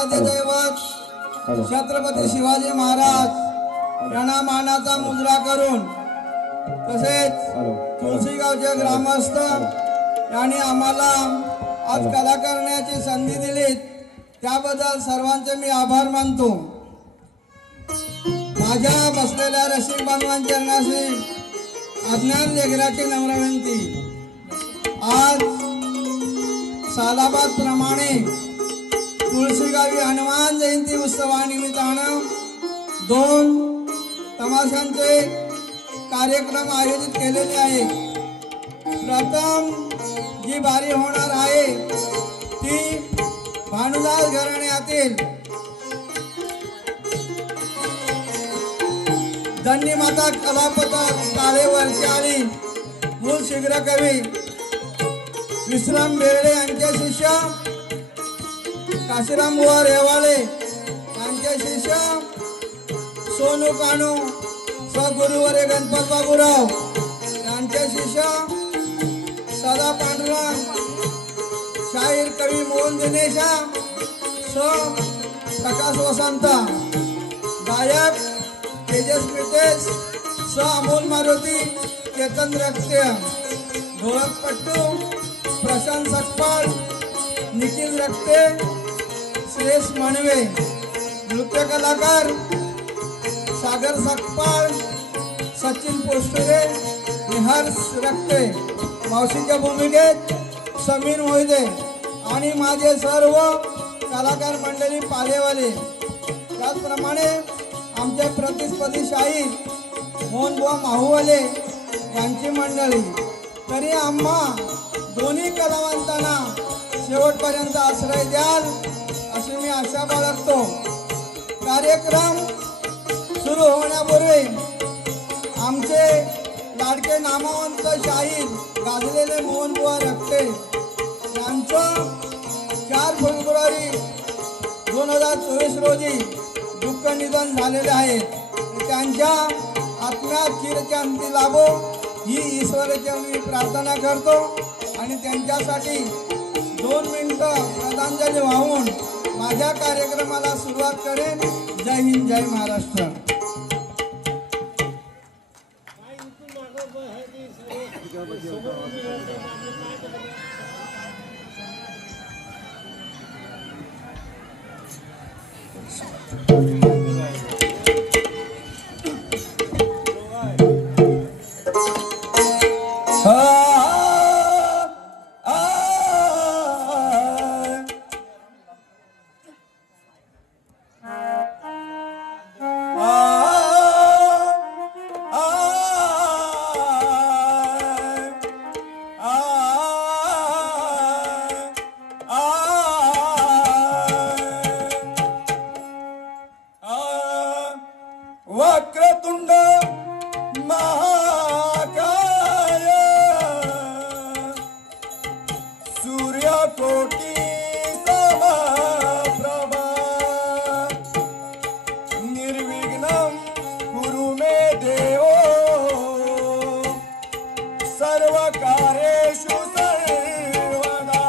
आराध्य दैवत छत्रपती शिवाजी महाराज यांना मानाचा मुजरा करून तसेच तुळशीगावचे ग्रामस्थ यांनी आम्हाला आज कला करण्याची संधी दिली त्याबद्दल सर्वांचे मी आभार मानतो। माझ्या बसलेल्या रसिक बांधवांच्या चरणाशी अज्ञान लेकराची नम्र विनंती। आज सालाबाद प्रमाणे तुळशीगावी हनुमान जयंती उत्सवानिमित्तानं 2 तमाशांचे कार्यक्रम आयोजित केलेले आहेत। प्रथम जी बारी होणार आहे ती भानुदास घराण्यातील धन्य माता कलापथक काळेवरची आणि मूळ शीघ्र कवी विश्राम बेर्डे यांचे शिष्य काशीराम बुवा रेवाळे यांचे शिष्य सोनू कानू सगुरुवरे गणपत बाबूराव यांचे शिष्य सदा पांडुरंग शाहीर कवी मोहन दिनेशा प्रकाश वसंत गायक तेजस पितेश अमोल मारुती केतन रक्ते ढोलकपट्टू प्रशांत सकपाळ निखिल रक्ते श्रेष मनवे नृत्य कलाकार सागर सकपाळ सचिन पोस्टुरे निहार रक्ते मावशीच्या भूमिकेत समीर मोहिते आणि माझे सर्व कलाकार मंडळी पालेवाले त्याचप्रमाणे आमचे प्रतिस्पर्धी शाहीर मोहनबुवा माहूवाले यांची मंडळी तरी आम्हा दोन्ही कलावंतांना शेवटपर्यंत आश्रय द्याल अशी मी आशा बाळगतो। कार्यक्रम सुरू होण्यापूर्वी आमचे लाडके नामवंत शाहीर गाजलेले मोहनबुवा रक्ते यांचं 4 फेब्रुवारी 2024 रोजी दुःख निधन झालेले आहे। त्यांच्या आत्म्यात चिरशांती लाभो ही ईश्वराचरणी मी प्रार्थना करतो आणि त्यांच्यासाठी 2 मिनिटं श्रद्धांजली वाहून माझ्या कार्यक्रमाला सुरुवात करेन। जय हिंद जय महाराष्ट्र। वक्रतुंड महाकाय सूर्यकोटी समप्रभा निर्विघ्नं कुरु मे देवो सर्वकार्येषु सर्वदा।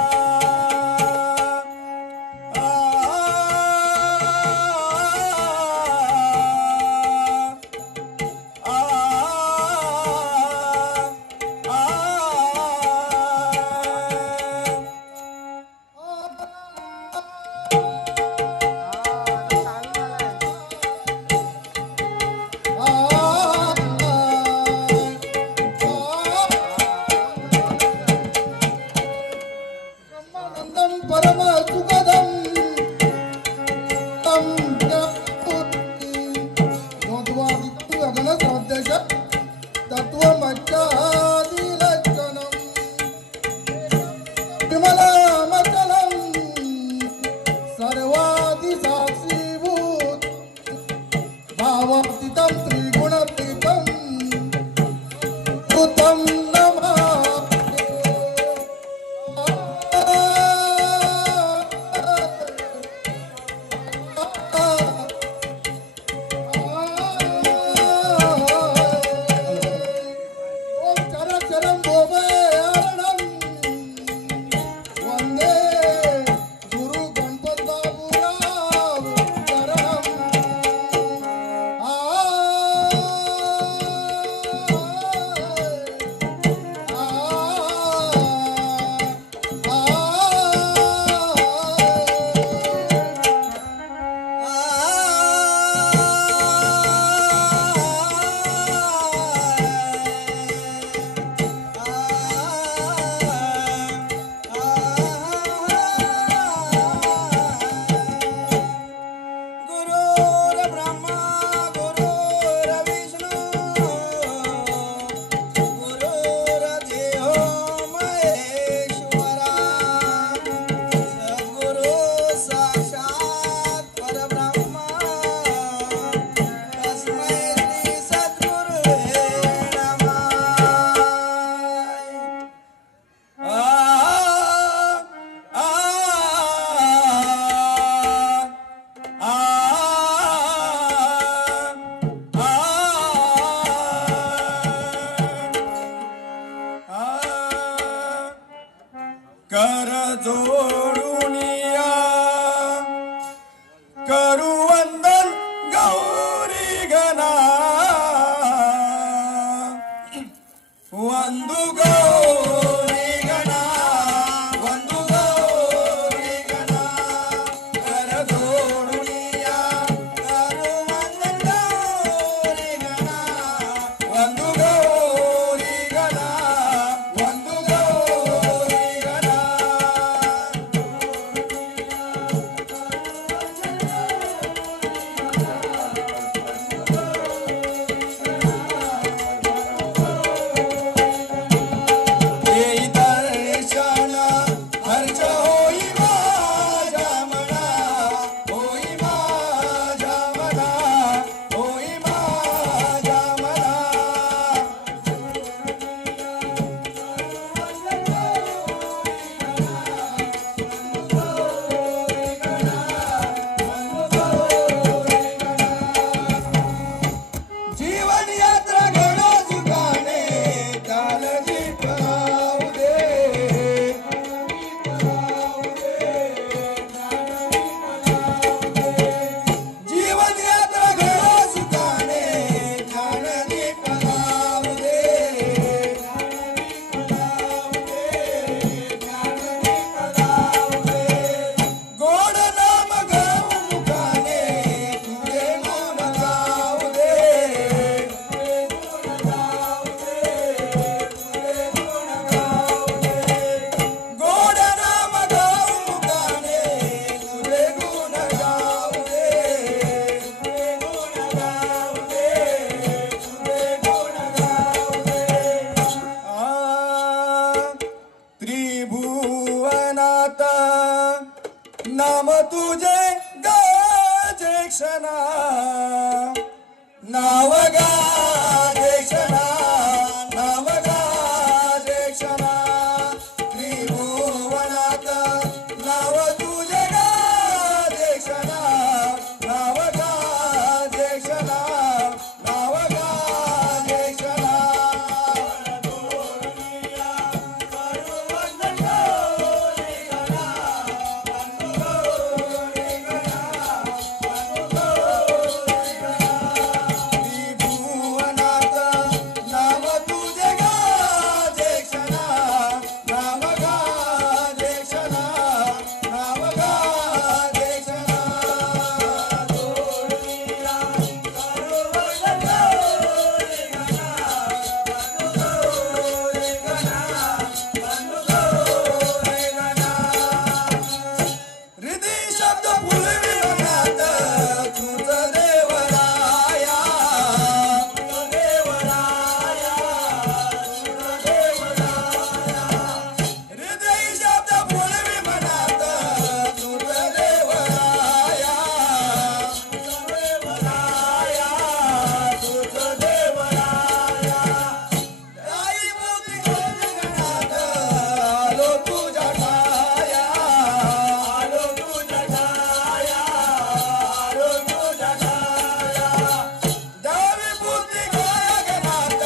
करू वंदन गौरी गणा वंदू गौरी गणा वंदू गौरी गणा कर जोडुनिया करू वंदन गौरी गणा वंदू गौरी गणा वंदू गौरी गणा येई दर्शन हर्ष होई माझ्या मना होई माझ्या मना होई माझ्या मना जीवन यात्रा घडो सुखाने कालजी पराऊ दे जीवन यात्रा घडो सुखाने कालजी पराऊ दे गोड नाम गाऊ मुखाने तुझे गुण गाऊ दे गोड नाम गाऊ मुखाने तुझे गुण गाऊ दे त्रिभुवनात नाम तुझे गाजे क्षणा नाव गाजे क्षणा नाव गाजे क्षणा त्रिभुवनात नाव तुझे गाजे क्षणा नाव गाजे क्षणा नाव गाजे क्षणा त्रिभुवनात नाव तुझे गाजे क्षणा नाव गाजे क्षणा नाव गाजे क्षणा हृदय शब्द फुलवी मनात तुझं देवराया हृदय शब्द फुलवी मनात तुझं देवराया तुझं देवराया आई मोती गणात आलो तुझ्या ठाया आलो तुझ्या ठाया आलो तुझ्या ठाया डावी बुद्धी गणात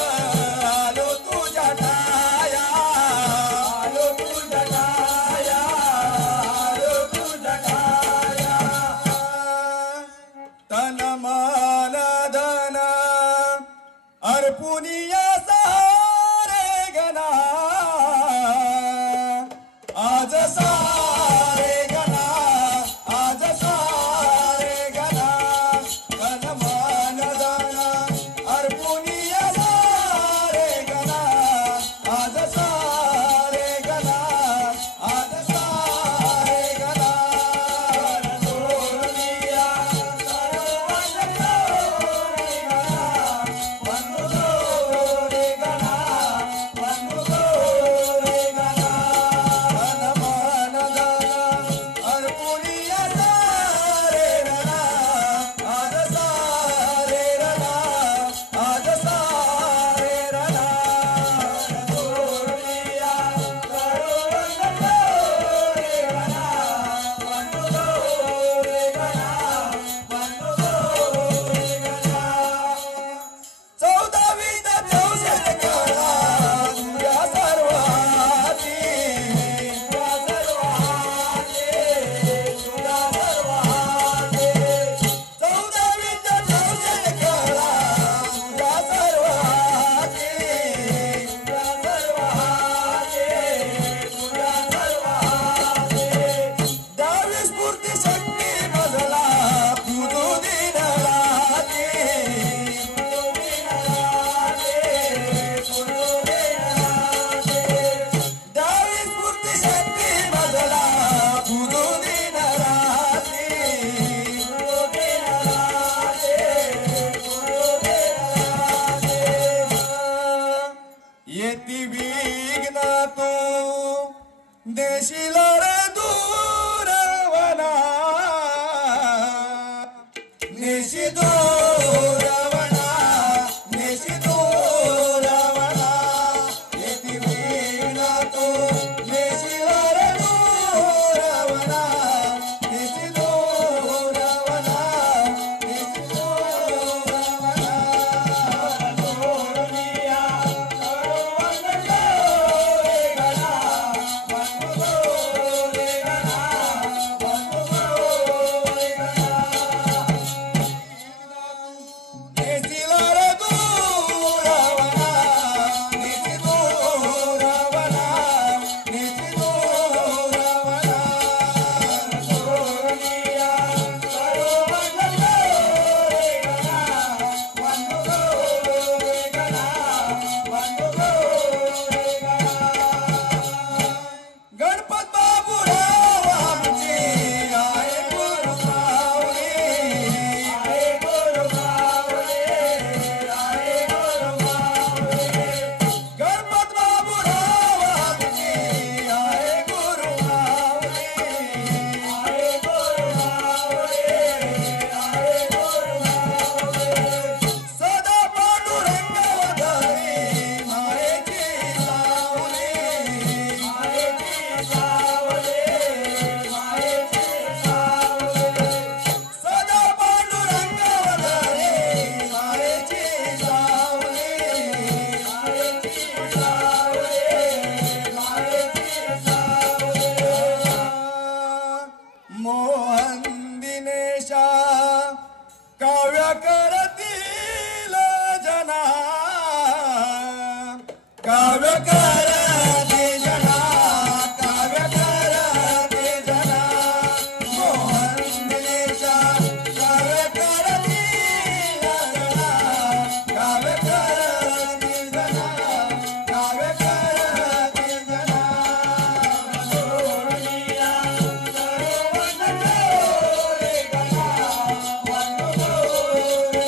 आलो तुझ्या ठाया आलो तुझ्या ठाया आलो तुझ्या ठाया तन मन धन अर्पुनिया सारे गणा आज सारे गणा आज सारे गणा तन मन धन अर्पुनिया सारे गणा आज सारे गणा आज सारे गणा जोडुनिया सर्व गणा वंदू निशितो रवना निशितो रवना येती वीणा तो निशिवर रवना निशितो रवना निशितो रवना सोनिया करोवंदो रे गणा वंदो रे गणा वंदो रे गणा निशिवर रवना निशितो रवना निशितो रवना सोनिया करोवंदो रे गणा वंदो रे गणा वंदो रे गणा गणपत बाबूराव आमचे आहे गुरुबावळे आहे गुरुबावळे आहे गुरुबावळे गणपत बाबूराव आमचे आहे गुरुबावळे आहे गुरुबावळे आहे गुरुबावळे सदा पांडुरंग वदने मायेची सावले मायेची सावले मायेची सावले सदा पांडुरंग वदने मायेची सावले मायेची सावले मायेची सावले मोहन दिनेशा काव्य करतील जना काव्य करते जना काव्य करते जना मोहन दिनेशा काव्य करतील जना काव्य करते जना काव्य करते जना सोनिया करोवंदो रे गणा वंदो रे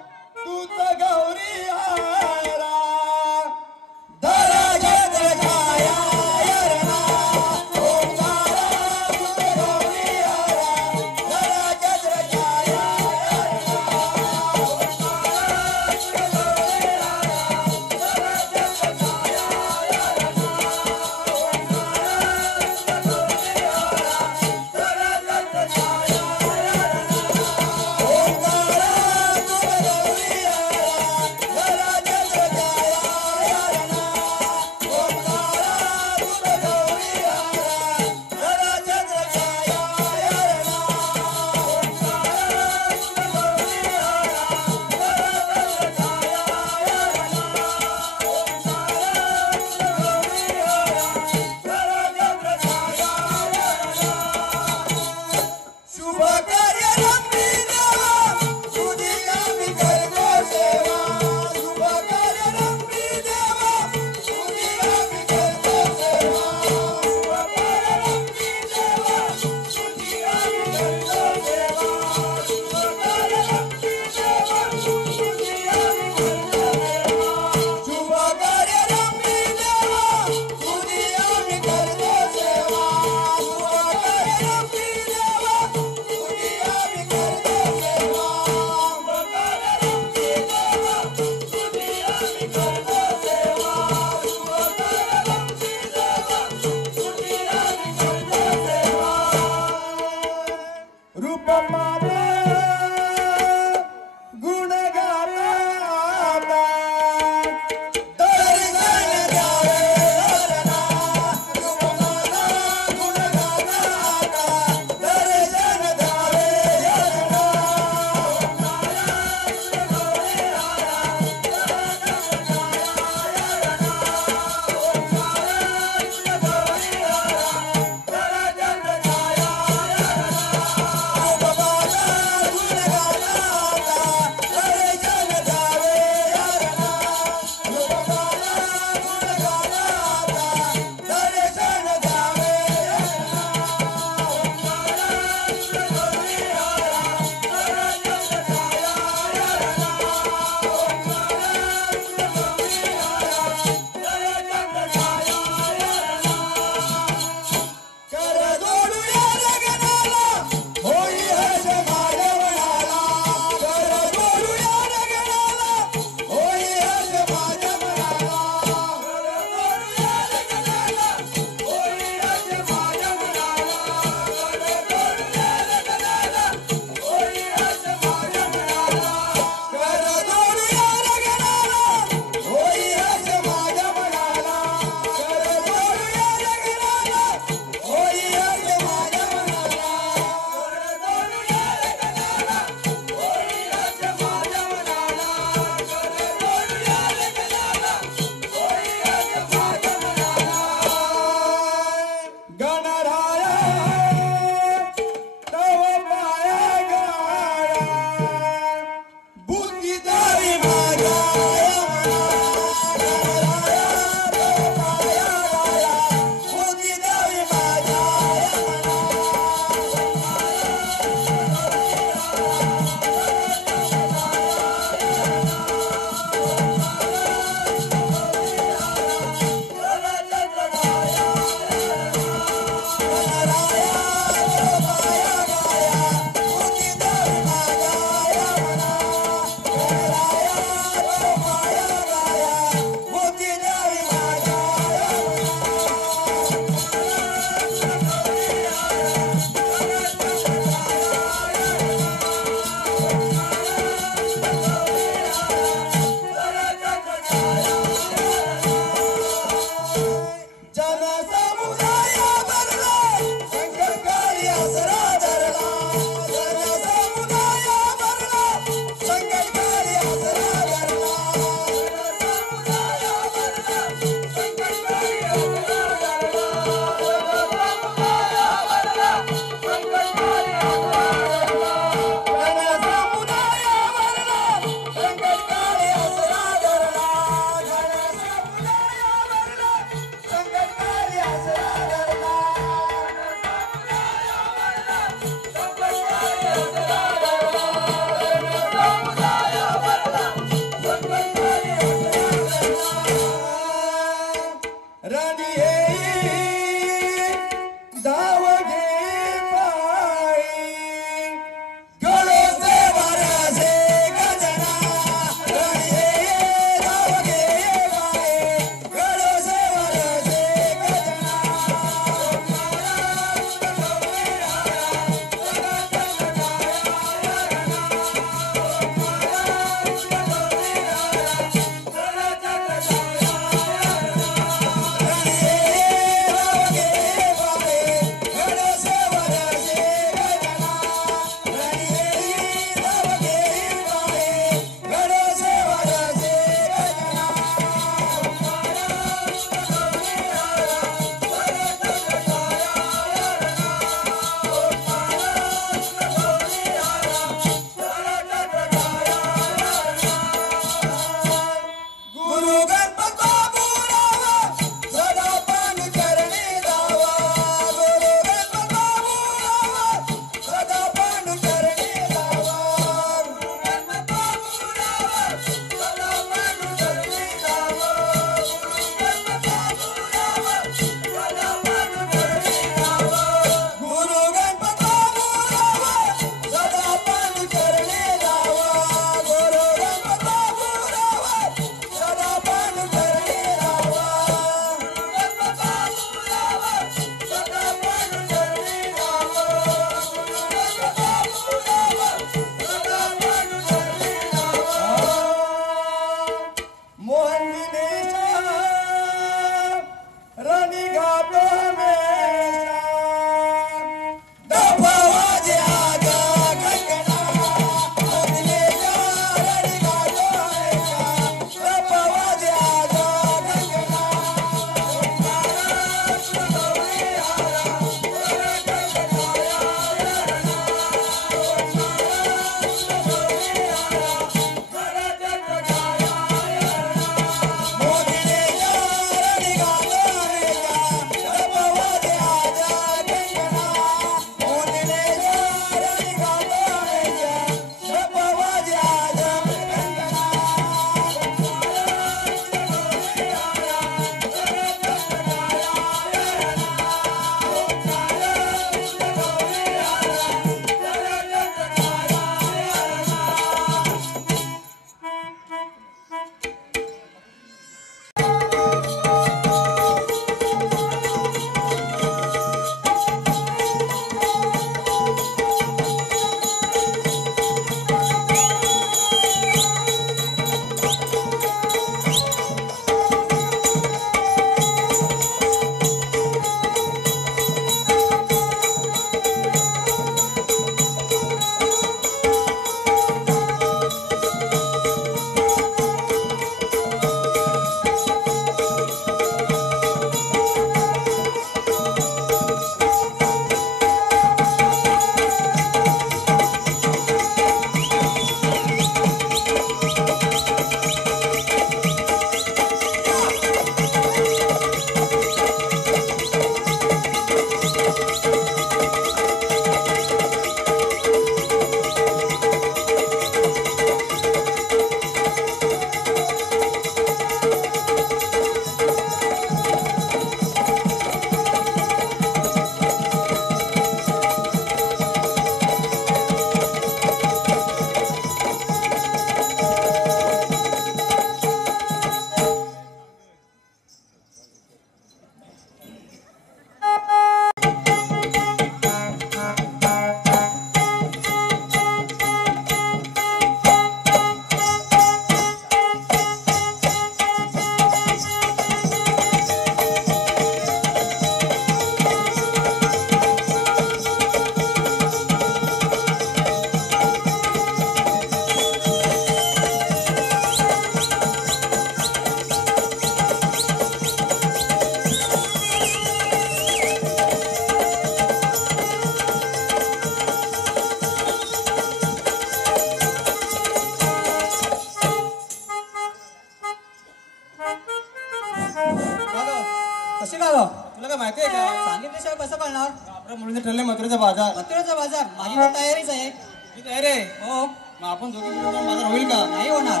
माहितीये का? सांगितल्याशिवाय कसं कळणार? आपल्या मुलीने ठरले मथुरेचा बाजार. मथुरेचा बाजार माझी तर तयारीच आहे. मी तयार आहे. हो मग आपण दोघे मिळून जाऊन बाजार होईल का? नाही होणार.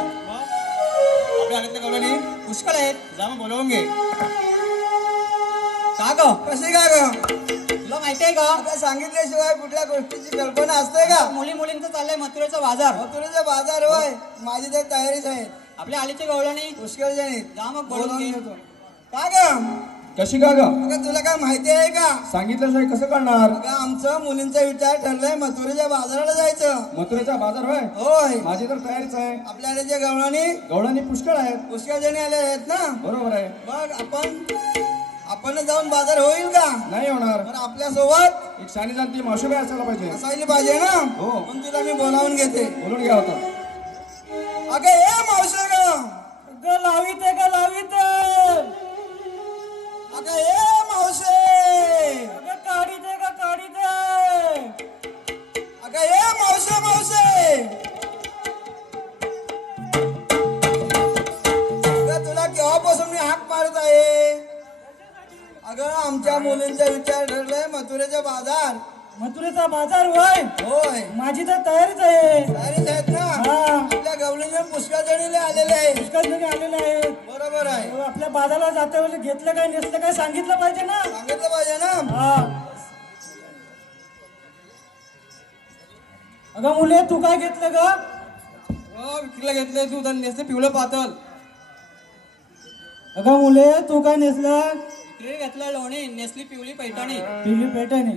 आपल्या आले त्या गवळणी पुष्कळ आहेत. जा मग बोलवून घे. का ग कशी का ग? तुला माहितीये का आता सांगितल्याशिवाय कुठल्या गोष्टीची कल्पना असते का? मुलींचं चाललंय मथुरेचा बाजार. मथुरेचा बाजार होय, माझी तर तयारीच आहे. आपल्या आलीचे गवळणी पुष्कळ जणी जा मग बोलून घे. घेतो. का ग? कशी का ग? अगं तुला काय माहिती आहे का? सांगितल्याशिवाय कसं करणार? अगं आमचं मुलींचा विचार ठरलाय मथुरेच्या बाजाराला जायचं. मथुरेचा बाजार होय. होय, माझी तर तयारीच आहे. आपल्या आल्याच्या गवळणी गवळणी पुष्कळ आहेत. पुष्कळ जणी आले आहेत ना. बरोबर आहे. मग आपण जाऊन बाजार होईल का? नाही होणार. पण आपल्या सोबत एक शानी जाणती मावशीबाई असायला पाहिजे. असायला पाहिजे ना. हो. पण तिला मी बोलावून घेते. बोलून घ्या होता. अगं ए मावशी ग, लावित का लावित अगं ए मावशी, काढीत का काढीत अगं ए मावशी मावशी, अगं तुला केव्हापासून मी हाक मारत आहे? अगं आमच्या मुलींचा विचार ठरलाय मथुरेचा बाजार. मथुरेचा बाजार होय. होय, माझी तर तयारीच आहे. तयारीच आहेत ना. हा. आपल्या गवळीने पुष्कळ जणीले आलेले आहे. पुष्कळ जणी आलेले आहेत. बरोबर आहे. आपल्या बाजाराला जाता वेळी घेतलं काय नेसलं काय सांगितलं पाहिजे ना. सांगितलं पाहिजे ना. हा. अगं मुले तू काय घेतलं ग? विक्रीला घेतलंय दूध आणि नेसले पिवळं पातळ. अगं मुले तू काय नेसलं? विक्री घेतलं लोणी नेसली पिवळी पैठणी. पिवळी पेटाने.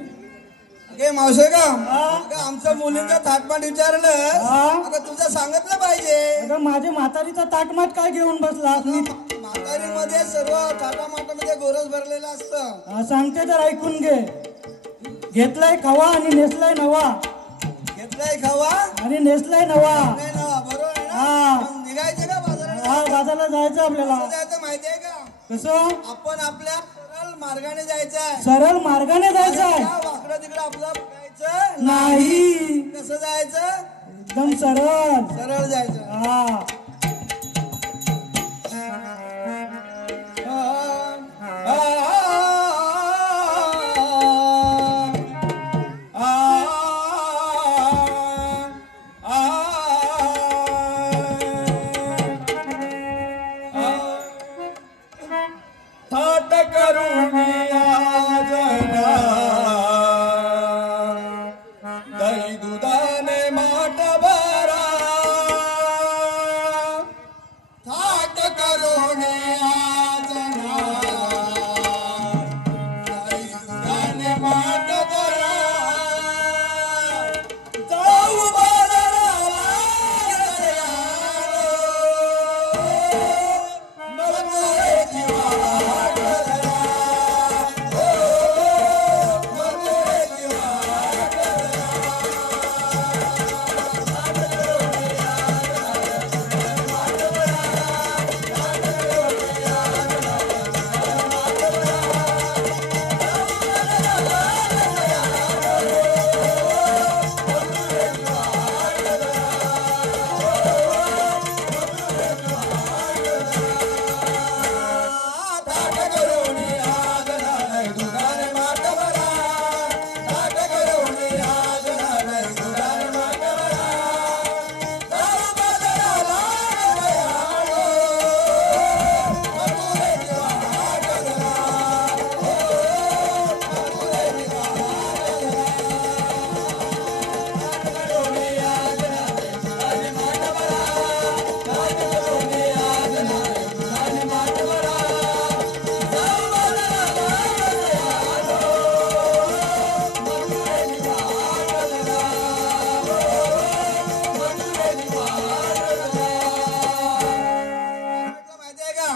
अगे मावशे का? हा. अगं आमचं मुलींचं थाटमाट विचारलं. हा. अगं तुझं सांगितलं पाहिजे. अगं माझे म्हातारीचा ताटमाट काय घेऊन बसला? म्हातारीमध्ये सर्व थाटामाटामध्ये गोरस भरलेलं असतं. सांगते तर ऐकून घे. घेतलाय खवा आणि नेसलाय नवा. घेतलाय खावा आणि नेसलाय नवा. नाही ना, बरोबर आहे ना. हा. पण निघायचं का बाजारात? हा बाजारला जायचं आपल्याला. कसं जायचं माहितीये का? कसं? आपण आपल्या सरळ मार्गाने जायचं आहे. सरळ मार्गाने जायचं आहे. वाकडं तिकडं आपलं बघायचं नाही. कसं जायचं? एकदम सरळ. सरळ जायचं. हा. थाट करून दही दुधाने माठ भरा. थाट करून दही दुधाने माठ भरा. जाऊ बाजाराला मथुरेची वाट धरा. मथुरेची वाट थाट करून आज नाही दुधाने माठ भरा. थाट करून आज नाही दुधाने माठ भरा. जाऊ बाजाराला गवयाळो. मथुरेची वाट धरा. मथुरेची वाट धरा. थाट करून आज नाही दुधाने माठ भरा. थाट करून आज नाही दुधाने माठ भरा. जाऊ बाजाराला गवयाळो. मथुरेची वाट धरा. मथुरेची वाट म्हटलं माहितीये का?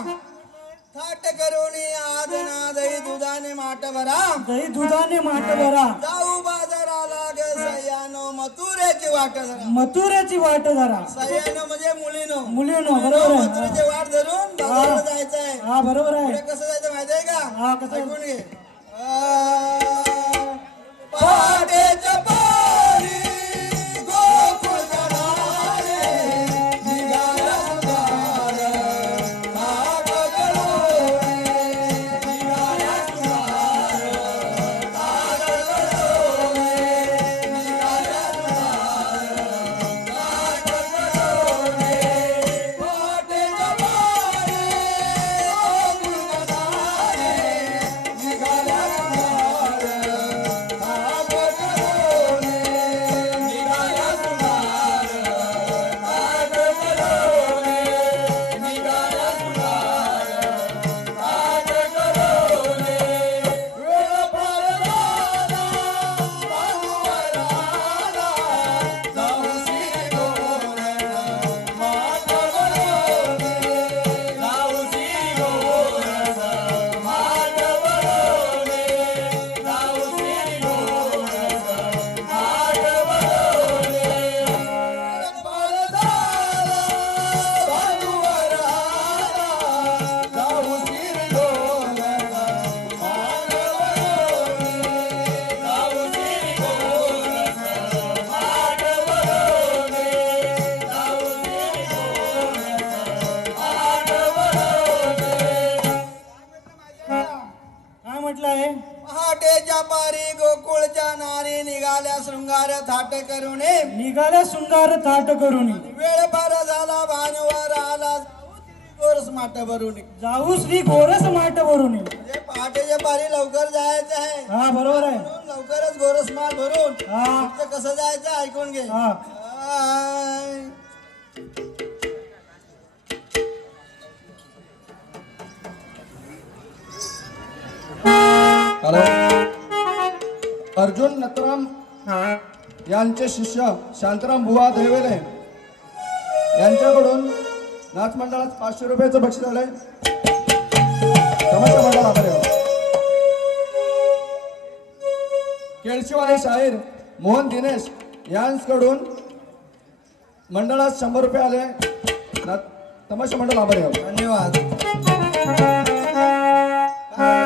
थाट करून आज ना दही दुधाने माठ भरा. दही दुधाने माठ भरा. जाऊ बाजाराला ग सह्यानो मथुरेची वाट धरा. मथुरेची वाट धरा. सह्यानो म्हणजे मुलीनो. मुलीनो बरोबर आहे. मथुरेची वाट धरून बाजाराला जायचं आहे. हा बरोबर पुढे आहे. कसं जायचं माहितीये का? हा कसं? ऐकून घे. पहाटेच्या पारी गोकुळ जाणारे निघाला सुतार. थाट करून निघाला सुतार. शृंगार थाट करुणे निघाले शृंगार थाट करून वेळ फार झाला भानुवार आला गोरस माठ भरून जाऊ श्री गोरस माठ वरून म्हणजे पहाटेच्या पारी लवकर जायचं आहे हा बरोबर आहे म्हणून लवकरच गोरस माठ भरून हा फक्त कसं जायचं ऐकून घे हा आय. हॅलो अर्जुन नतराम यांचे शिष्य शांताराम बुवा देवेले यांच्याकडून नाच मंडळात 500 रुपयाचं बक्षीस आलंय. तमाशा मंडळ आभारी आहोत. केळशीवाले शाहीर मोहन दिनेश यांच्याकडून मंडळात 100 रुपये आले. तमाशा मंडळ आभारी आहोत. धन्यवाद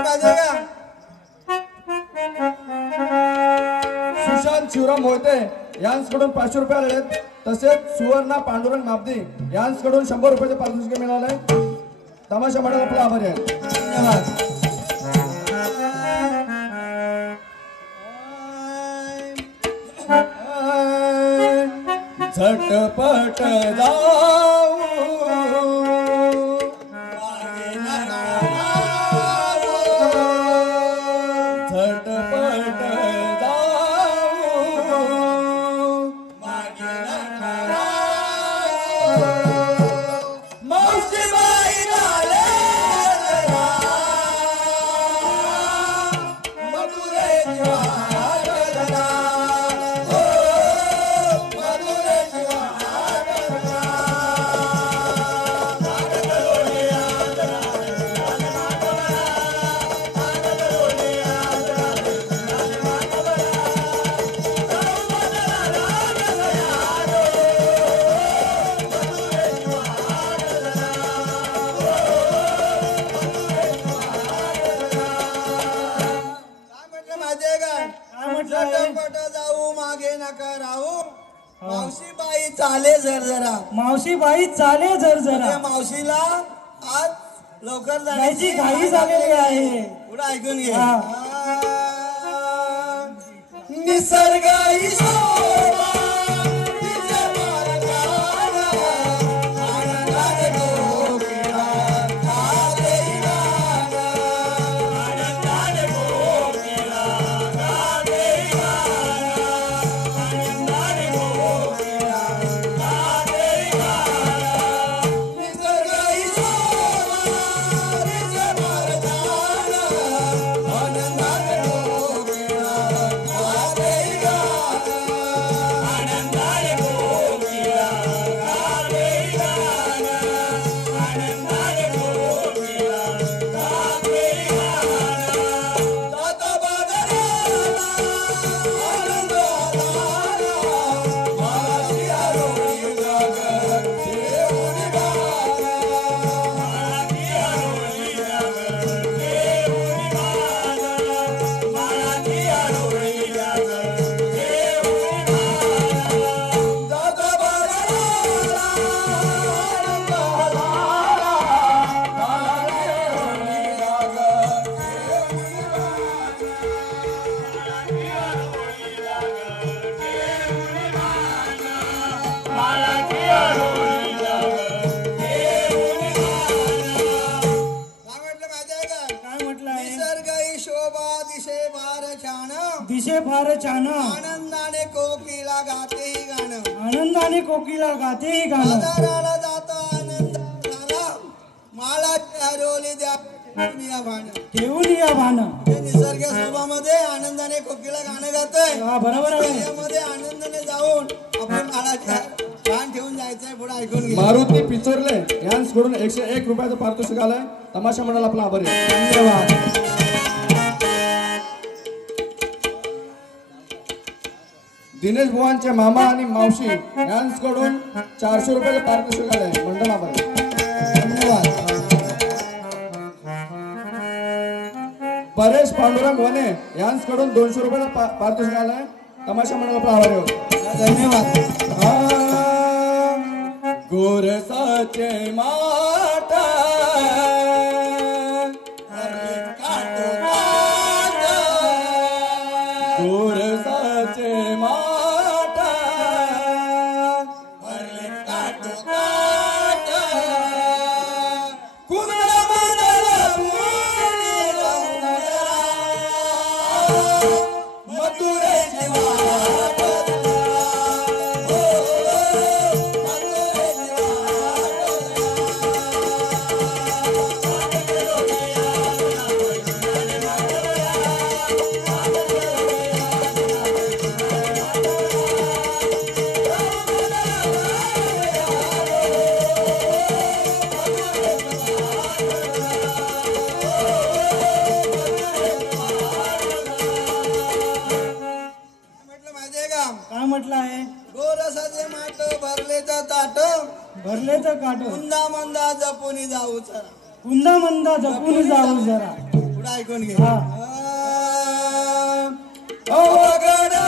पाहिजे का सुशांत शिवराम मोहिते यांच्याकडून 500 रुपये आले आहेत. तसेच सुवर्णा पांडुरंग मापदी यांच्याकडून 100 रुपयाचे पारितोषिक मिळाले. तमाशा मंडळ आपला आभारी आहे. धन्यवाद झटपट जाऊ झटपट झटपट जाऊ मागे नका राहू मावशी बाई चाले झरझरा मावशी बाई चाले झरझरा त्या मावशीला आज लवकर जायची घाई झालेली आहे. पुढे ऐकून घे हा. निसर्ग ईशोबा, तिचे मार्गाला, आनंदाने कोकिळा गाते गाणं. आनंदाने कोकिळा गाते गाणं. आनंदाने कोकिळा गाते गाणं. निसर्ग ईशोबा, तिचे मार्गाला, आनंदाने कोकिळा गाते गाणं. आनंदाने कोकिळा गाते गाणं. आनंदाने कोकिळा गाते गाणं. जाता बाजाराला आनंद आला, माळाची आरोळी जागर देऊन गाणं. माळाची आरोळी जागर देऊन गाणं. माळाची आरोळी जागर देऊन गाणं. जाता बाजाराला आनंद आला, माळाची आरोळी जागर देऊन गाणं. काय म्हटलं माहिती आहे का? काय म्हटलं आहे निसर्ग ही शोभा दिशे फार छान दिशे फार छान आनंदाने कोकिळा गाते ही गाणं. आनंदाने कोकिला गाते ही गाणं. बाजाराला जाता आनंद झाला, माळाची हरवली द्या दुनिया भान. ठेवून या भान. हे निसर्ग शोभामध्ये आनंदाने कोकिळा गाणं गातोय. हा बरोबर आहे. त्यामध्ये आनंदाने जाऊन आपण माळाची भान ठेवून जायचंय. पुढे ऐकून घे. मारुती पिचोरले यांच्याकडून 101 रुपयाचं पारितोषिक आलंय. तमाशा मंडळ आपला आभारी आहे. धन्यवाद. दिनेश बुवांचे मामा आणि मावशी यांच्याकडून 400 रुपयाचं पारितोषिक आलंय. मंडळ आभारी आहे. धन्यवाद. परेश पांडुरंग वने यांच्याकडून 200 रुपयाचं पारितोषिक आलंय. तमाशा मंडळ आपला आभारी आहोत. धन्यवाद. गोरसाचे माठ गोरसाचे माठ भरलेचं ताट भरलेचं काट उंदा मंदा जपून जाऊ चला उंदा मंदा जपून जाऊ जरा पुढे ऐकून घे हा. अवघड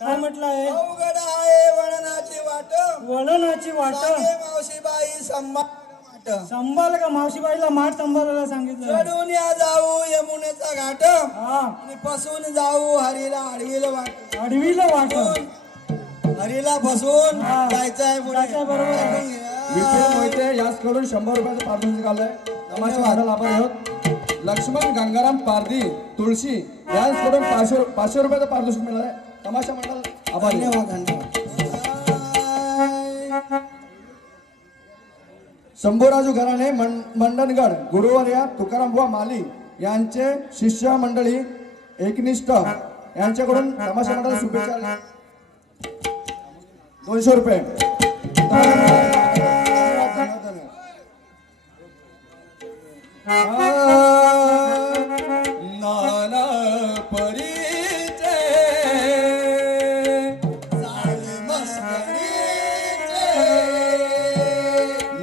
काय म्हटलं आहे अवघड आहे वळणाची वाट वळणाची वाट सांगे मावशीबाई संभाळ वाट संभाल का मावशीबाईला माठ संभाळायला सांगितलं चढून या जाऊ यमुनेचा घाट हा आणि फसून जाऊ हरीला आडवीला वाट आडवीला वाट हरीला फसून हा. जायचंय पुढे जायचंय बरोबर. विठ्ठल मोहिते याचकडून 100 रुपयाचं पारितोषिक आलंय तमाशा मंडळ आभारी आहोत. लक्ष्मण गंगाराम पारधी तुळशी यांच्याकडून 500 रुपयाचं पारितोषिक मिळालंय तमाशा मंडळ आभारी आहे. धन्यवाद धन्यवाद शंभूराजू घराणे मंडणगड गुरुवर्या तुकारामबुवा माली यांचे शिष्य मंडळी एकनिष्ठ यांच्याकडून तमाशा मंडळ शुभेच्छा आल्या. 200 रुपये. नाना परीचे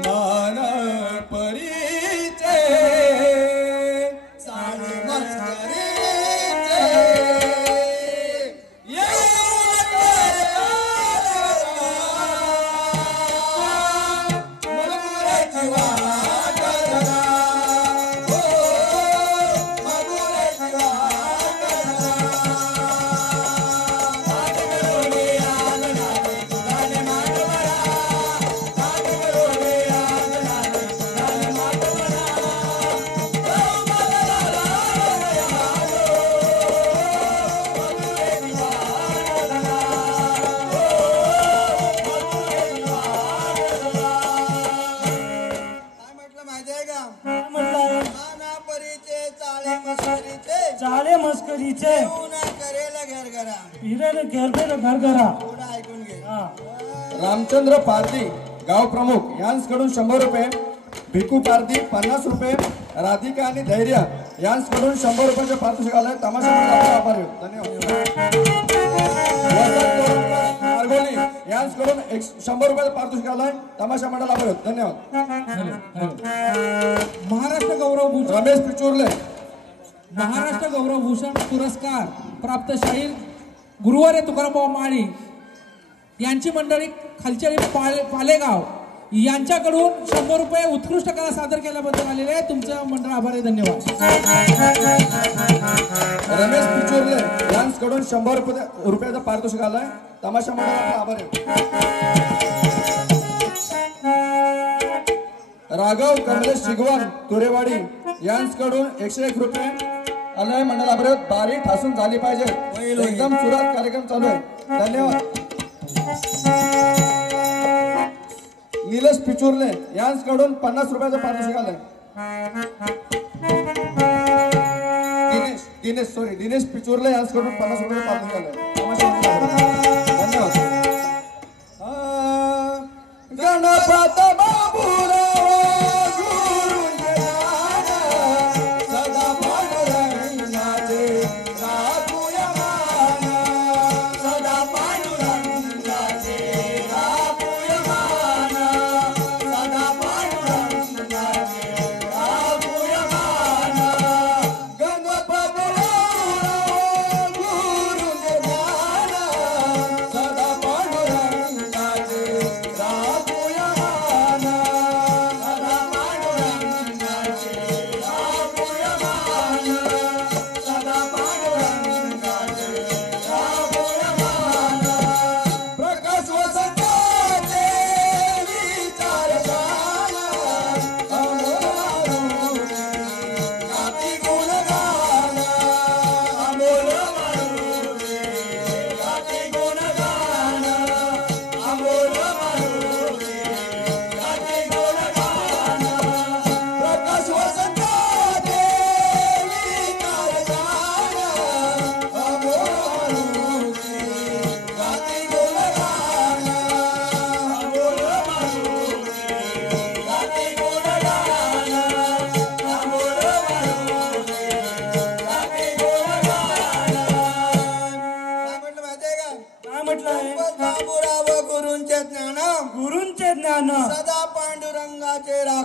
नाना परीचे चाले मस्करीचे फिरेल घेरफेर घर घरा ऐकून घे हा रामचंद्र पारधी गाव प्रमुख यांच्याकडून 100 रुपये. भिकू पारधी 50 रुपये. राधिका आणि धैर्य यांच्याकडून 100 रुपयाचे पारितोषिक आलंय तमाशा मंडळाचे आभारी आहोत. धन्यवाद. मार्गोली यांच्याकडून 100 रुपयाचे पारितोषिक आलंय तमाशा मंडळ आभारी आहोत. धन्यवाद. महाराष्ट्र गौरव भूषण रमेश पिचुर्ले महाराष्ट्र गौरव भूषण पुरस्कार प्राप्त शाहीर गुरुवारे तुकारामबाबा माळी यांची मंडळी खालचेरी पालेगाव यांच्याकडून 100 रुपये उत्कृष्ट कला सादर केल्याबद्दल आलेले आहे. तुमचं मंडळ आभारी. धन्यवाद. रमेश पिचुर्ले यांच्याकडून 100 रुपयाचं पारितोषिक आलंय तमाशा मंडळाचा आभारी आहोत. राघव कमलेश शिगवान तुरेवाडी यांच्याकडून 101 रुपये आलंय मंडळ आभारी आहोत. बारी ठासून झाली पाहिजे एकदम सुरात कार्यक्रम चालू आहे. धन्यवाद. निलेश पिचुर्ले यांच्याकडून 50 रुपयाचं पारितोषिक आलंय. दिनेश पिचुर्ले यांच्याकडून 50 रुपयाचं पारितोषिक आलंय. तमाशा मंडळ आभारी आहोत. धन्यवाद. गणपत बाबूराव गुरु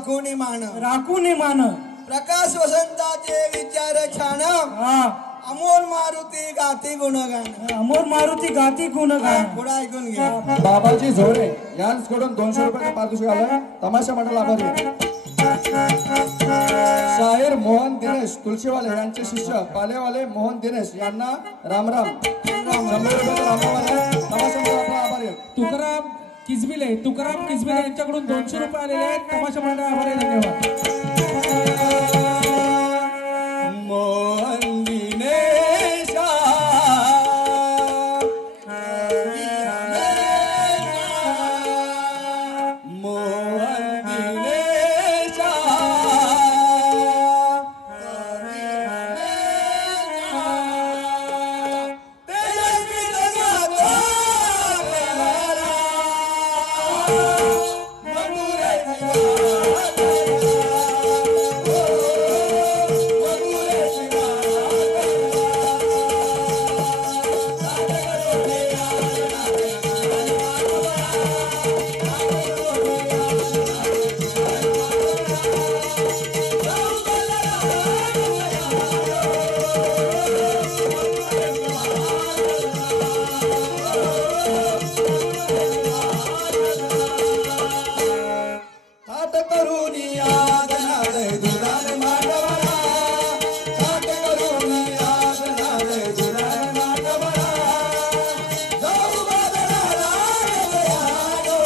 राखुनी मान राखून मान प्रकाश वसंताचे विचार छान हा अमोल मारुती गाती गुणगान अमोर मारुती गाती गुणगान पुढे ऐकून घ्या बाबाजी झोरे यांच्याकडून 200 रुपयाचं पारितोषिक आलंय तमाशा मंडळ आभारी आहे. शाहीर मोहन दिनेश तुळशीवाले यांचे शिष्य पालेवाले मोहन दिनेश यांना रामराम 100 रुपयाचा रामराम आलाय. तमाशा मंडळ आपला आभारी आहे. तुकाराम किजबिले यांच्याकडून 200 रुपये आलेले आहेत. तमाशा मंडळ आभारी आहे. धन्यवाद. मोहन दिनेशा मोहन दिनेशा तेजस्वी जगाचा प्यारा ताट करून याद नादे दुरान माटवरा ताट करून याद नादे दुरान माटवरा जाऊ बाजाराला गेलो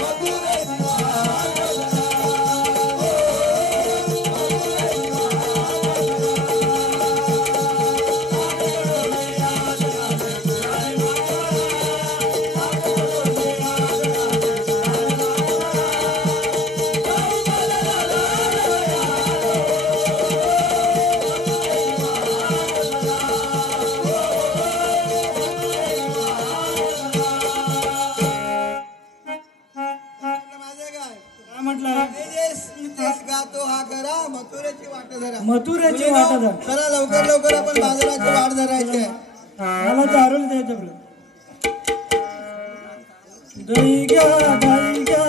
मधुरे माझे काय काय म्हटलं तेज गातो हा करा मथुरेची वाट धरा मथुरेची वाट धरा. चला लवकर आपण बाजाराची वाट धरायची आहे. मला दारूला द्यायचं आपलं दही घ्या दही घ्या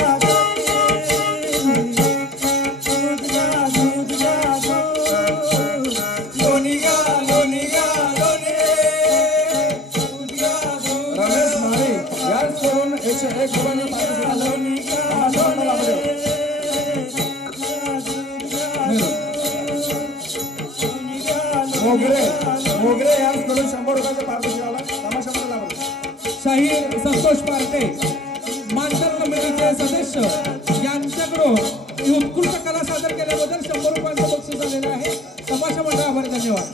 दूध घ्या लोणी गा लोणी गा लोणी दूध गा दूध. रमेश माळी यांच्याकडून 101 रुपयाचं पारितोषिक आलंय. तमाशा मंडळ आभारी आहे. मोगरे यांच्याकडून 100 रुपयाचं पारितोषिक आलंय. तमाशा मंडळ आभारी आहे. शाहीर संतोष पार्टे मानधन कमिटीचे सदस्य यांच्याकडून ही उत्कृष्ट कला सादर केल्याबद्दल 100 रुपयांचं बक्षीस आलेलं आहे. तमाशा मंडळ आभारी. धन्यवाद.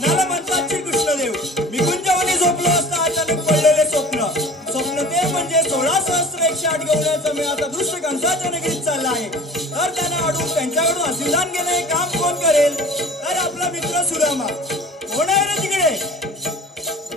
नाला म्हणतात कृष्णदेव मी कुंजवनी झोपलो असता अचानक पडलेले स्वप्न ते म्हणजे 16,108 गवळ्याचं मी आता दृश्य कंसाच्या नगरीत चालला आहे. तर त्यांना अडून त्यांच्याकडून आशीर्वाद घेणं हे काम कोण करेल? तर आपला मित्र सुदामा. कोण आहे रे तिकडे?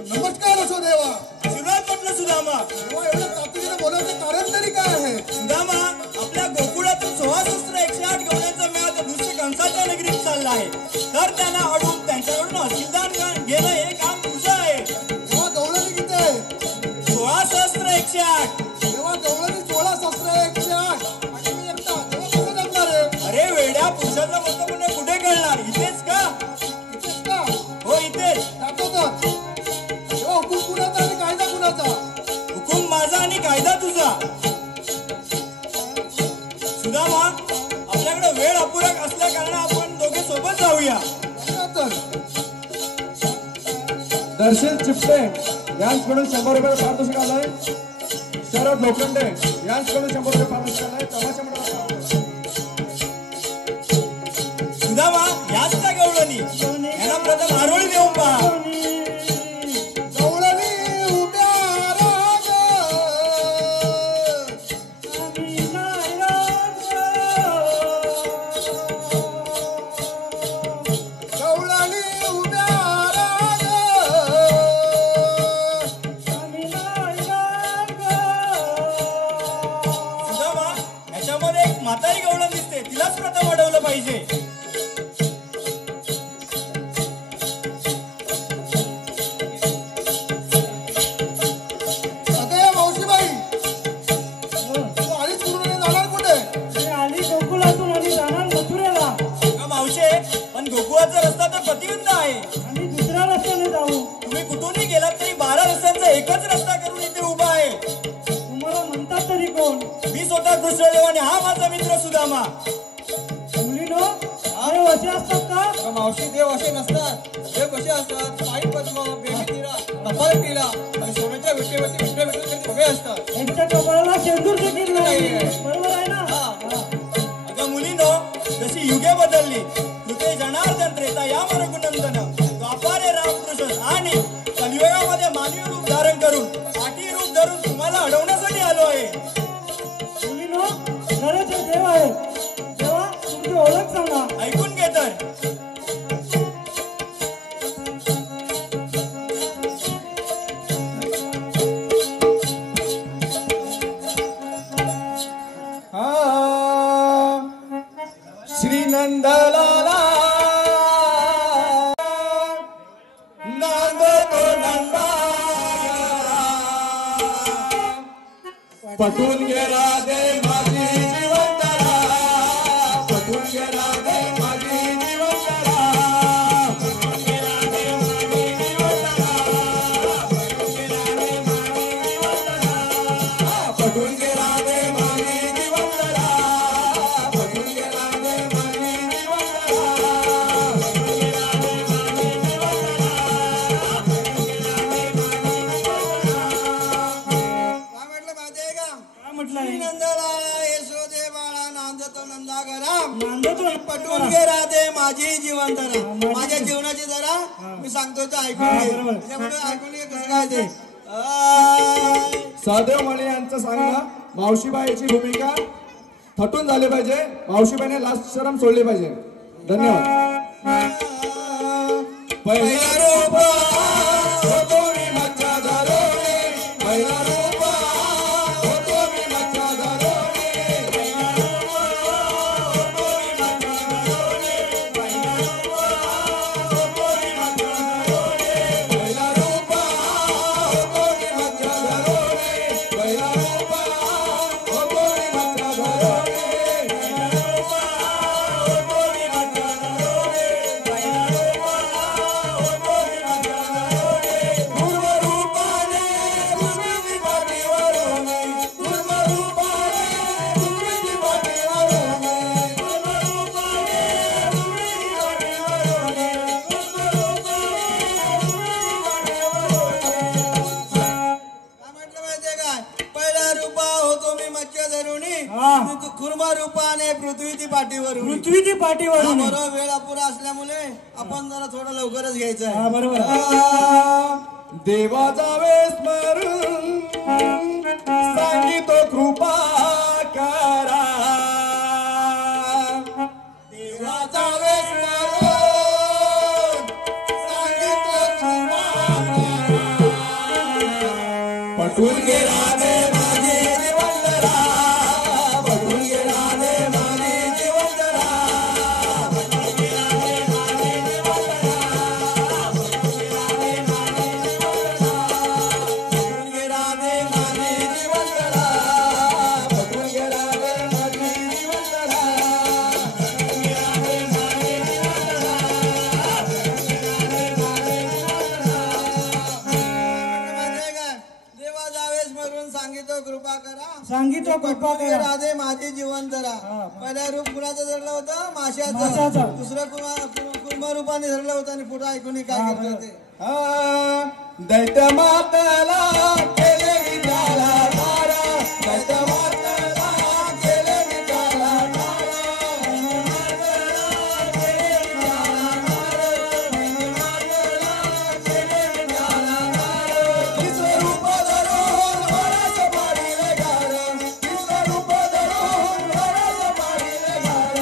नमस्कार असो देवा. सुरुवात म्हटलं सुदामा. तेव्हा एवढं तातडीने बोलायचं कारण तरी काय आहे? सुदामा आपल्या गोकुळातून 16,108 गवळ्याचं मी आता दृश्य कंसाच्या नगरीत चालला आहे. तर त्यांना अडून त्यांच्याकडून आशीर्वाद घेणं हे काम तुझं आहे. तेव्हा गवळणी किती आहे? 16,108. तेव्हा गवळणी 16,108 आणि मी एकटा. तेव्हा कुठे जमणार आहे? अरे वेड्या पुरुषाचा मत म्हणजे कुठे कळणार? इथेच का? इथेच का? हो इथेच. जातो तर. तेव्हा हुकूम कुणाचा आणि कायदा कुणाचा? हुकूम माझा आणि कायदा तुझा. सुदामा आपल्याकडे वेळ अपुरा असल्या कारणाने आपण दोघे सोबत जाऊया. तर दर्शन चिपटे यांच्याकडून 100 रुपये पारितोषिक आलंय. शरद लोखंडे यांच्याकडून 100 रुपये पारितोषिक आलंय. तमाशा मंडळ सुदामा याच त्या गवळणी यांना प्रथम आरोळी देऊन पहा. गवळणी उभ्या राग. गवळणी उभ्या राग. सुदामा याच्यामध्ये गोकुळाचा रस्ता तर प्रतिबंध आहे. आणि दुसऱ्या रस्त्याने जाऊ. तुम्ही कुठूनही गेलात तरी 12 रस्त्यांचा एकच रस्ता करून इथे उभा आहे. तुम्हाला म्हणतात तरी कोण? मी स्वतः कृष्णदेव आणि हा माझा मित्र सुदामा. मुलीनो अरे असे असतात का? मावशी देव असे नसतात. देव कसे असतात? पायी पद्म, बेबी तिरा, कपाल तिरा आणि सोन्याच्या विटेवरती विटे उभे असतात. त्यांच्या कपाळाला शेंदूर देखील नाही. बरोबर आहे ना? अगं मुलीनो, जशी युगे बदलली, कृते जनार्दन त्रेता यावर रघुनंदन, द्वापारे रामकृष्ण आणि कलियुगामध्ये मानवी रूप धारण करून आठी रूप धरून तुम्हाला अडवण्यासाठी आलो आहे. मुलीनो खरंच हे देव आहे. तेव्हा तुमची ओळख सांगा. ऐकून घे तर. श्री नंदलाला नांदतो नंदा पटून गेला दे माझी जीवनधारा, पटून गेला दे माझी जीवनधारा, पटून गेला दे माझी जीवनधारा, पटून गेला दे माझी जीवनधारा, पटून गेला दे माझी काय म्हटलं माहितीये का? काय म्हटलं आहे? नंदला यशोदे बाळा नांदतो नंदा घराम, नांदतो पटवून घे राधे माझी जीवन धरा. माझ्या जीवनाची जरा मी सांगतो तर ऐकून घे. बरोबर. त्याच्यामुळे ऐकून घे कसं काय ते. सहदेव माळी यांचं सांगणं, मावशीबाईची भूमिका थटून झाली पाहिजे. मावशीबाईने लास्ट शरम सोडली पाहिजे. धन्यवाद. पहिला रूप होतो मी मच्छा धरोणी, पहिला रूप होतो मी मच्छा धरोणी, पहिला रूप होतो मी मच्छा धरोणी, पहिला रूप होतो मी मच्छा धरोणी, पहिला रूप होतो मी मच्छा धरोणी, पहिला रूप होतो मी मच्छा धरोणी, पहिला रूप होतो मी मच्छा धरोणी, पहिला रूप होतो मी मच्छा धरोणी, पूर्व रूपाने पृथ्वीची पाठीवरून, पूर्व रूपाने पृथ्वीची पाठीवरून, पूर्व रूपाने पृथ्वीची पाठीवरून, पूर्व रूपाने काय म्हटलं माहितीये काय? पहिला रूपा होतो मी मच्छा धरुणी, हा. खुर्मा रूपाने पृथ्वीची पाठीवरून. पृथ्वीची पाठीवरून. बरोबर वेळ अपुरा असल्यामुळे आपण जरा थोडं लवकरच घ्यायचं हा आहे. बरोबर. देवाचा वेळ स्मरून सांगितो कृपा करा, देवाचा वेळ स्मरून सांगितो कृपा करा. पटून गेला दे माझी जीवनधारा, पटून गेला दे माझी जीवनधारा, पटून गेला दे माझी जीवनधारा, पटून गेला दे माझी जीवनधारा, पटून गेला दे माझी जीवनधारा, पटून गेला दे माझी जीवनधारा, पटून गेला दे माझी जीवनधारा, पटून गेला दे माझी माहितीये काय? देवा जावेस म्हणून सांगितो कृपा करा, सांगितलं कृपा पटवून घे करा. राधे माझी जीवन धरा. पहिल्या रूप कुणाचं धरलं होतं? माशाचं. माशाचं. दुसरं कुर्मा रूपाने धरलं होतं. आणि पुढे ऐकून काय करतो ते. दैत्य मातला केले विचारा तारा, दैत्य मातला केले विचारा तारा, दैत्य मातला केले विचारा तारा, दैत्य मातला केले विचारा तारा. विश्वरूप धरून वरस पाडिले गार, विश्वरूप धरून वरस पाडिले गार,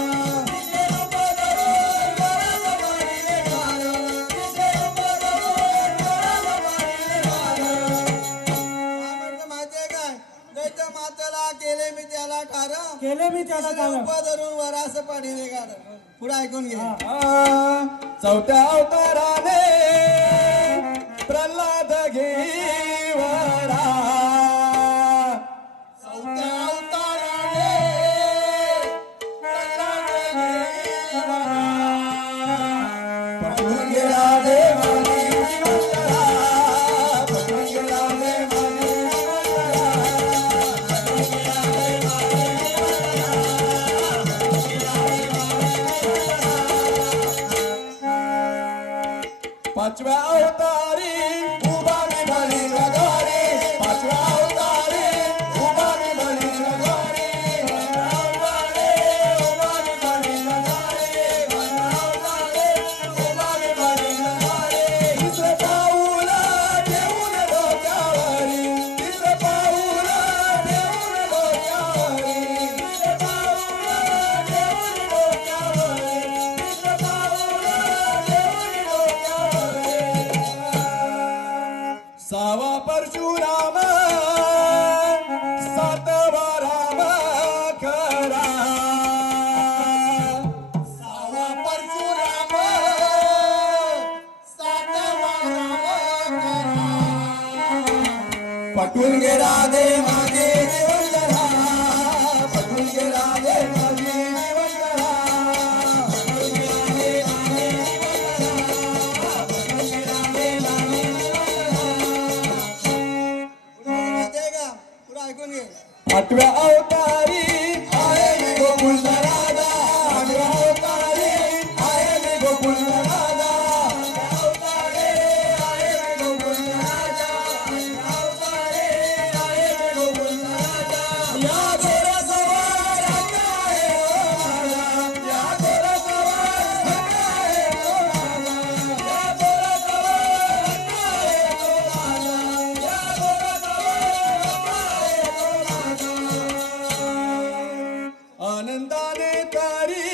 विश्वरूप धरून वरस पाडिले गार, विश्वरूप धरून वरस पाडिले गार. काय म्हटलं माहितीये काय? दैत्य मातेला केले मी त्याला ठार, केले मी त्याला रूप चालू. धरून वरास पाडीले गाड. पुढे ऐकून घे. चौथ्या अवताराने प्रल्हाद घेवरा, चौथ्या अवताराने प्रल्हाद घेवरा, पटवून घे राधे माझी जीवनकरा, पटवून घे राधे माझी पाचव्या अवतारी उभा मी बळी नगारी, पाचव्या अवतारी उभा मी बळी नगारी, उभा मी बळी नगारी, उभा मी बळी नगारी. तिसरं पाऊल ठेवून डोक्यावरी, तिसरं पाऊल ठेवून डोक्यावरी, तिसरं पाऊल ठेवून डोक्यावरी, तिसरं पाऊल ठेवून डोक्यावरी. सावा परशुराम सातवा राम खरा, सावा परशुराम सातवा राम खरा. पटवून घे राधे माझे जीवनकरा, पटवून घे राधे माझे जीवनकरा, पटवून घे राधे माझे जीवनकरा, पटवून घे राधे माझे माहितीये का पुढे ऐकून घे. आठव्या अवतारी आहे मी गोकुळ राधा, आठव्या अवतारी आहे मी गोकुळ राधा, आठव्या अवतारी आहे मी गोकुळ राधा, आठव्या अवतारी आहे मी गोकुळ राधा. या घोडा सवार हक्का आहे ओ माझा, या घोडा सवार हक्का आहे ओ माझा, या घोडा सवार हक्का आहे ओ माझा, या घोडा सवार हक्का आहे ओ माझा. आनंदाने तारी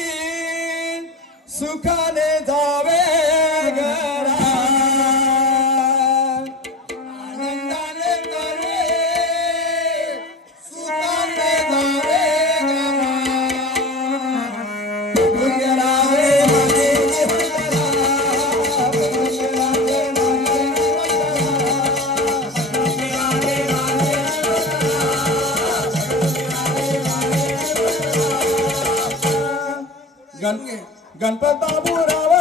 सुखाने जावे घरा, आनंदाने तारी सुखाने जावे घरा. पटवून घे राधे माझे जीवनकरा, पटवून घे राधे माझे जीवनकरा, पटवून घे राधे माझे गणपत बाबूराव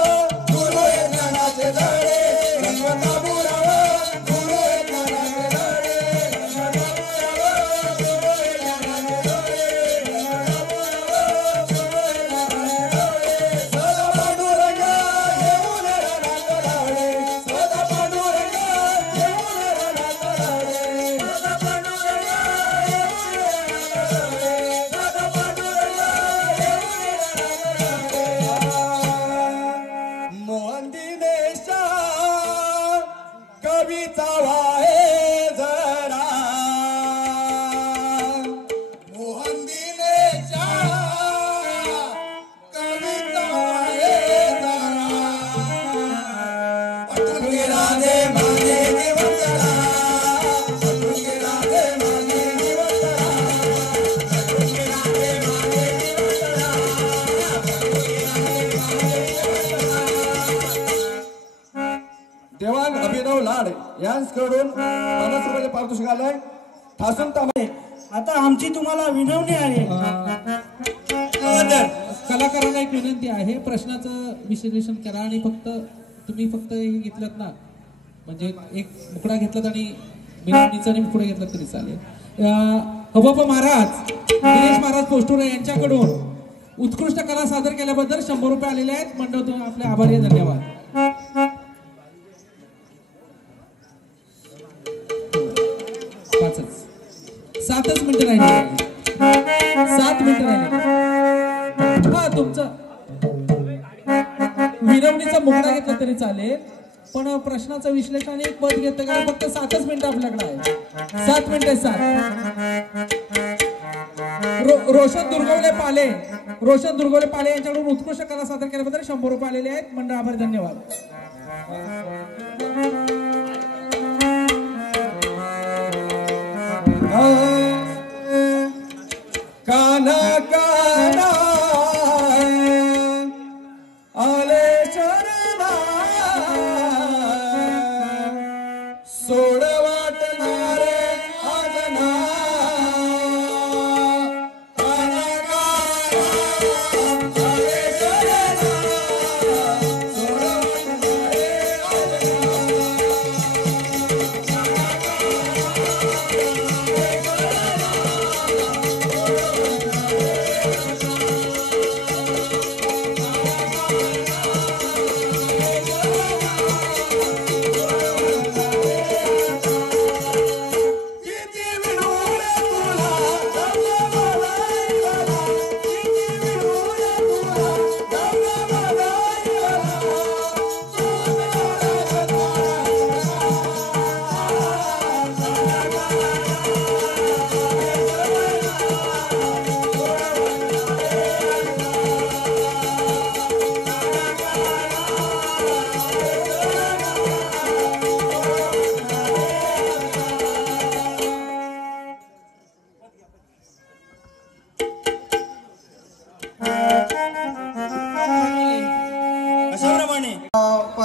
गुरु हे ज्ञानाचे धडे, गणपत बाबूराव गुरु हे ज्ञानाचे धडे, गणपत बाबूराव गुरु हे ज्ञानाचे धडे, गणपत बाबूराव गुरु हे ज्ञानाचे धडे. सदा पांडुरंग घेऊन रणात धाडे, सदा पांडुरंग घेऊन रणात धाडे, सदा पांडुरंग घेऊन रणात धाडे, सदा पांडुरंग घेऊन रणात धाडे. मोहन दिनेशा कविता वाहे जरा, मोहन दिनेशा कविता वाहे जरा. पटवून घे राधे माझे जीवनकरा, पटवून घे राधे माझे जीवनकरा, पटवून घे राधे माझे जीवनकरा, पटवून घे राधे माझे जीवनकरा. देवान अभिनव लाड यांच्याकडून 50 रुपयाचे पारितोषिक आलंय. ठासून तांबे आता आमची तुम्हाला विनवणी आहे. कलाकारांना एक विनंती आहे, प्रश्नाचं विश्लेषण करा आणि तुम्ही फक्त हे घेतलं ना, म्हणजे एक मुकडा घेतलात आणि विनवणीचा आणि मुकडा घेतला तरी चालेल. हबप महाराज दिनेश महाराज पोस्टुरे यांच्याकडून उत्कृष्ट कला सादर केल्याबद्दल 100 रुपये आलेले आहेत. मंडळ तुम्ही आपले आभारी आहे. धन्यवाद. पाचच 7च मिनिटं राहिली, 7 मिनिटं राहिली. हा तुमचं विनवणीचा मुकडा घेतला तरी चालेल, पण प्रश्नाचं विश्लेषण आणि एक पद घेतं का फक्त 7च मिनिटं आपल्याकडे आहे. 7 मिनिटं 7. रोशन दुर्गवले पाले यांच्याकडून उत्कृष्ट कला सादर केल्याबद्दल 100 रुपये आलेले आहेत. मंडळ आभारी. धन्यवाद. काना काना आले चरणा सोड वाटणारे आजना. काना काना आले चरणा सोड वाटणारे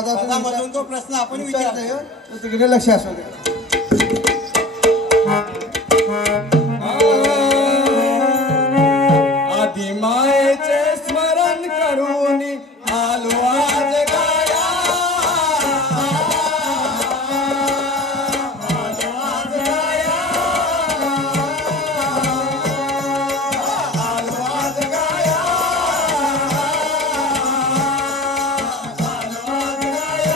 पदामधून तो प्रश्न आपण विचारतोय तर तिकडे लक्ष असू दे. आधी मायेचे स्मरण करून आलो आज गाया. आलो आज गाया. आलो आज गाया. आलो आज गाया.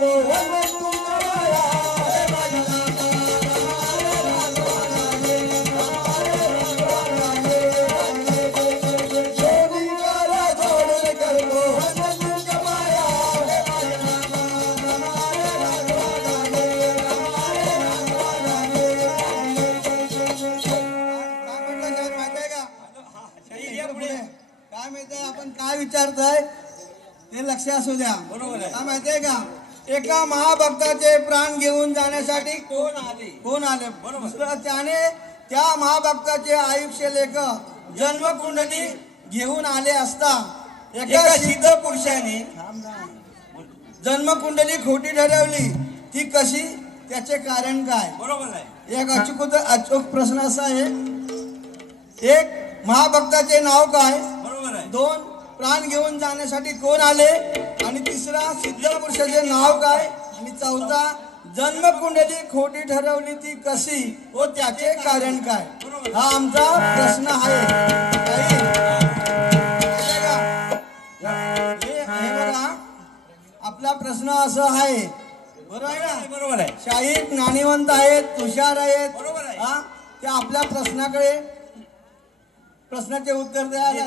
करतो वंदन तुमच्या पाया हे माझ्या काय माहितीये आपण काय विचारताय ते लक्ष असू द्या. बरोबर आहे. काय माहितीये का एका महाभक्ताचे प्राण घेऊन जाण्यासाठी कोण आले बरोबर त्याने त्या महाभक्ताचे आयुष्य लेख जन्मकुंडली घेऊन आले असता एका सिद्ध पुरुषाने जन्मकुंडली खोटी ठरवली ती कशी त्याचे कारण काय. बरोबर आहे. एक अचूक प्रश्न असा आहे. एक महाभक्ताचे नाव काय. बरोबर आहे. दोन प्राण घेऊन जाण्यासाठी कोण आले आणि तिसरा सिद्ध पुरुषाचे नाव काय आणि चौथा जन्मकुंडली खोटी ठरवली ती कशी व त्याचे कारण काय. हा आमचा प्रश्न आहे. हे बघा आपला प्रश्न असा आहे. बरोबर आहे ना. बरोबर आहे. शाहीर ज्ञानीवंत आहेत हुशार आहेत. बरोबर आहे. हा ते आपल्या प्रश्नाचे उत्तर द्यायला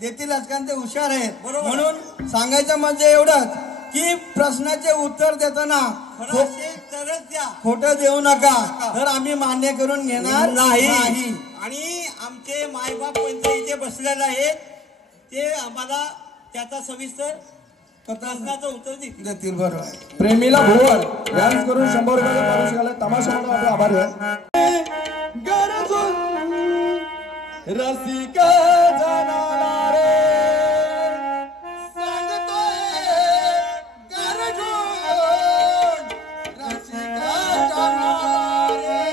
देतीलच कारण ते हुशार आहेत. बरोबर. म्हणून सांगायचं म्हणजे एवढंच की प्रश्नाचे उत्तर देताना तरच द्या. खोटं देऊ नका तर आम्ही मान्य करून घेणार नाही. नाही. आणि आमचे मायबाप मंत्री इथे बसलेले आहेत ते आम्हाला त्याचा सविस्तर प्रश्नाचं उत्तर देतील. बरोबर आहे. प्रेमीला भुवन यांच्याकडून 100 रुपयाचे पारितोषिक आले. तमाशा म्हणून आपले आभारी आहे. रसिक जनाला रे सांगतोय गरजून रसिक जनाला रे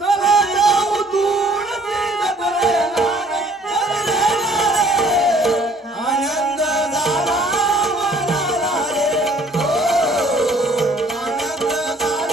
चला जाऊ तुळशी जत्रेला रे आनंद झाला मनाला रे आनंद झाला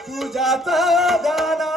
तुझ्याच गाना